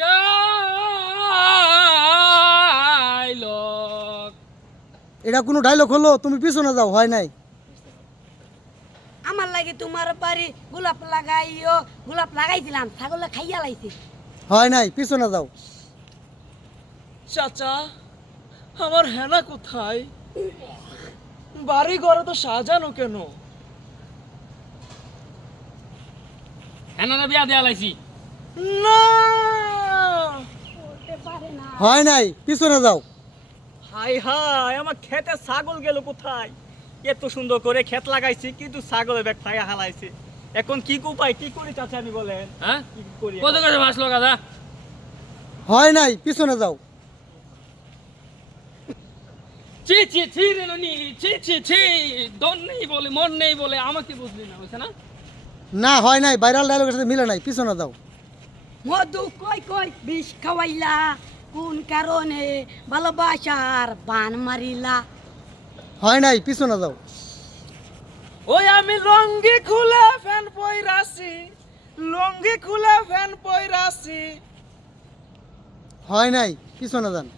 dialogue এটা কোন dialogue হলো তুমি না যাও হয় নাই আমার লাগে তোমার বাড়ি গোলাপ লাগাইও গোলাপ লাগাই দিলাম ছাগল খাইয়া লাইছে হয় নাই না যাও চাচা আমার হেনা কোথায় বাড়ি ঘরে তো সাজানো কেন হেনা দিয়া দেয়া লাইছি না হয় নাই পিছনে যাও হাই হাই আমার খেতে ছাগল গেল কোথায় এত সুন্দর করে খেত লাগাইছি কিন্তু ছাগলে ব্যাগ ফাই হালাইছে এখন কি উপায় কি করি চাচা আমি বলেন হ্যাঁ কত করে ভাসলো গাদা হয় নাই পিছনে যাও চি চি চি রে ননি চি চি চি দন নেই বলে মন নেই বলে আমাকে বুঝলি না হইছে না না হয় নাই ভাইরাল ডায়লগের সাথে মিলে নাই পিছনে যাও মধু কই কই বিশ খাওয়াইলা কোন কারণে ভালোবাসার বান মারিলা হয় নাই না যাও ওই আমি লঙ্গি খুলে ফেন বই লঙ্গি খুলে ফেন বই হয় নাই না যান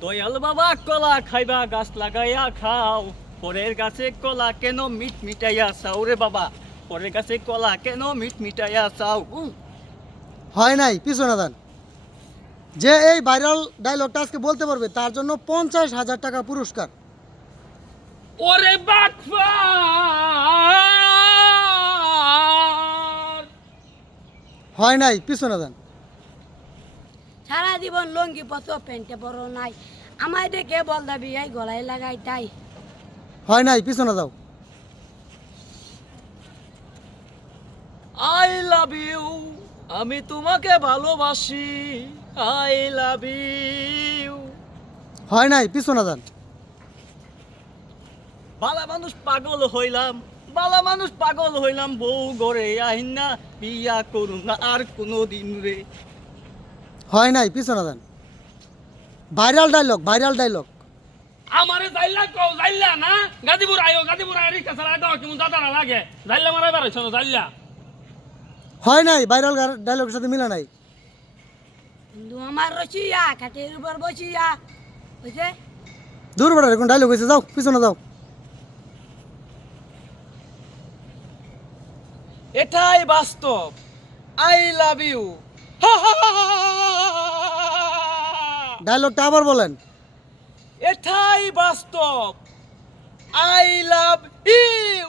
দয়াল বাবা কলা খাইবা গাছ লাগাইয়া খাও পরের গাছে কলা কেন মিট মিটাইয়া চাও রে বাবা পরের গাছে কলা কেন মিট মিটাইয়া চাও হয় নাই পিছনে যান যে এই ভাইরাল ডায়লগটা আজকে বলতে পারবে তার জন্য পঞ্চাশ হাজার টাকা পুরস্কার ওরে হয় নাই পিছনে যান সারা জীবন লঙ্গি পছ প্যান্টে পরো নাই আমায় দেখে বল দাবি এই গলায় লাগাই তাই হয় নাই পিছনে যাও আই লাভ ইউ আমি তোমাকে ভালোবাসি আই লাভ ইউ হয় নাই পিছু না বালা মানুষ পাগল হইলাম বালা মানুষ পাগল হইলাম বউ গড়ে আহিন না বিয়া করুন না আর কোনো দিন রে হয় নাই পিছু না যান ভাইরাল ডায়লগ ভাইরাল ডায়লগ আমারে যাইলা কও যাইলা না গাদিপুর আয়ো গাদিপুর আয়ো রিকশা চালায় দাও কিমু দাদা না লাগে যাইলা মারাই বারে শোনো যাইলা হয় নাই ভাইরাল ডায়লগের সাথে মিলা নাই দূর বেড়া এখন ডাইলগ হয়েছে যাও পিছনে এটাই বাস্তব আই লাভ ইউ ডায়লগটা আবার বলেন এটাই বাস্তব আই লাভ ইউ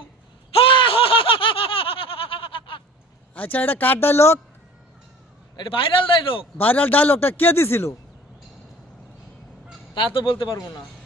আচ্ছা এটা কার ডাইলগ এটা ভাইরাল ডায়লগ ভাইরাল ডায়লগটা কে দিছিল তা তো বলতে পারবো না